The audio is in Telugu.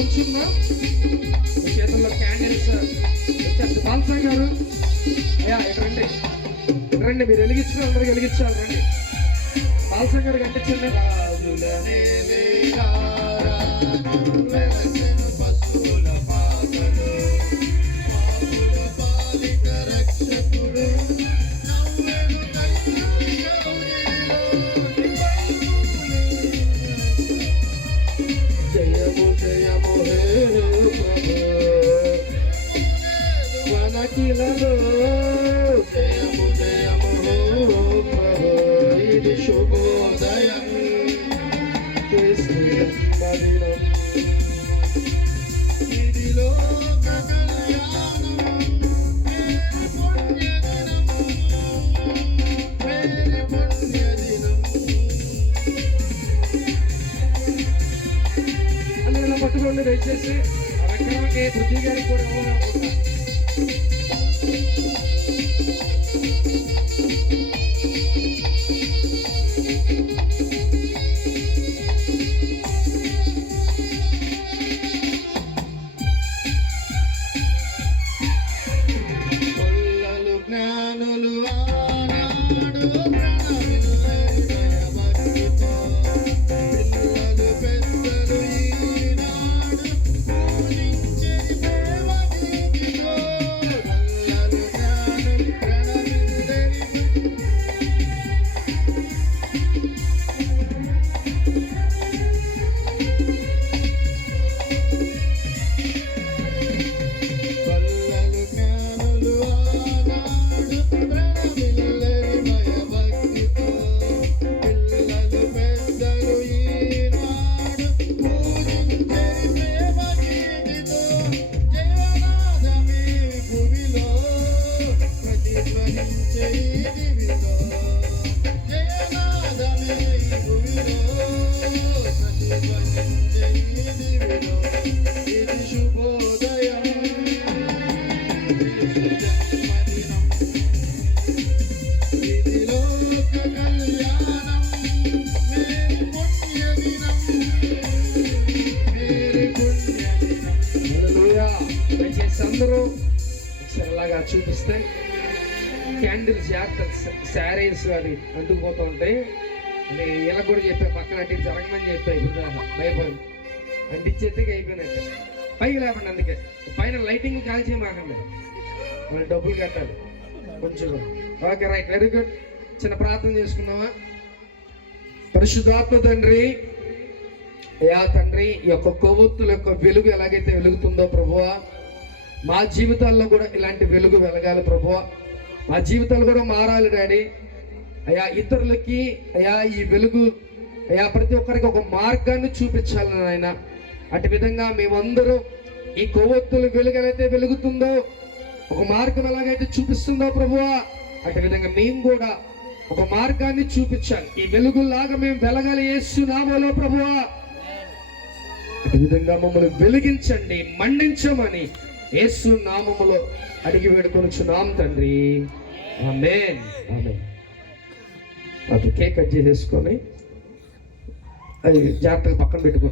దయచేసి చేతుల్లో క్యాండిల్స్ గారు. అయ్యా ఇక్కడ రండి. ఇక్కడ రండి మీరు వెలిగించిన అందరూ వెలిగించాలి రండి. బాల్సాంగ్ గారు కట్టించండి రాజులనే మనకిలలో జయము జయము హో ప్రభు ఇది శుభోదయం క్రీస్తు జన్మదినం. ఇది లోక కళ్యాణం మేరీ పుణ్యదినం మేరీ పుణ్యదినం అందరూ ఇలా పట్టుకోండి దయచేసి ఆ విగ్రహానికి బుద్ధి గారికి కూడా ఇవ్వాలనుకుంటా అందరూ ఒకసారి అలాగా చూపిస్తే క్యాండిల్స్ జాగ్రత్త శారీస్ అది అంటుకుపోతూ ఉంటాయి ఇలా కూడా చెప్పా పక్కన అంటే జరగమని చెప్పా ఇప్పుడు భయపడి. అంటించేస్తే అయిపోయినట్టు. పైకి లేపండి అందుకే. పైన లైటింగ్ కాల్ చేయమాకండి మనం డబ్బులు కట్టాలి. కొంచెం. Okay right. వెరీ గుడ్ చిన్న ప్రార్థన చేసుకుందామా? పరిశుద్ధాత్మ తండ్రి యా తండ్రి ఈ యొక్క కొవ్వొత్తుల యొక్క వెలుగు ఎలాగైతే వెలుగుతుందో ప్రభువా మా జీవితాల్లో కూడా ఇలాంటి వెలుగు వెలగాలి ప్రభువా. మా జీవితాలు కూడా మారాలి డాడీ. అయా ఇతరులకి అయా ఈ వెలుగు అయా ప్రతి ఒక్కరికి ఒక మార్గాన్ని చూపించాలి నాయన. అటు విధంగా మేమందరూ ఈ కొవ్వొత్తుల వెలుగు ఎలాగైతే వెలుగుతుందో ఒక మార్గం ఎలాగైతే చూపిస్తుందో ప్రభువా అటు విధంగా మేము కూడా ఒక మార్గాన్ని చూపించాలి. ఈ వెలుగులాగా మేము వెలగాలి యేసు నామలో ప్రభువా. అటు విధంగా మమ్మల్ని వెలిగించండి మండించమని యేసు నామములో అడిగి వేడుకొనుచున్నాం తండ్రి. ఆమేన్. ఆమేన్. అది కేక్ కట్ చేసేసుకొని అది జాగ్రత్తగా పక్కన పెట్టుకో.